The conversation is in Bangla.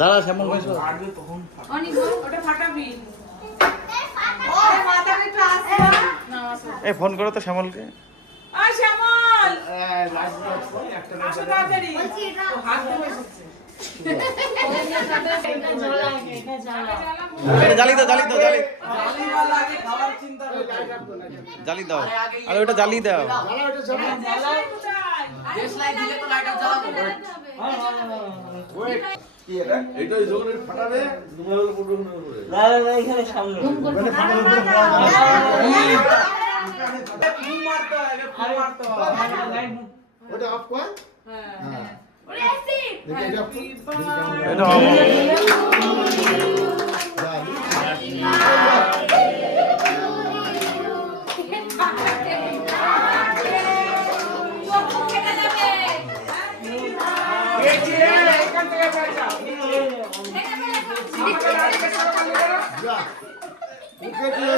দাঁড়া শ্যামল ভাই এই ফোন করো তো শ্যামলকে। জালি দাও জালি দাও আরে ওটা জ্বালিয়ে দাও। এইটাই যখন ফাটাবে এখানে সামনে ওটা অফ কর। এটা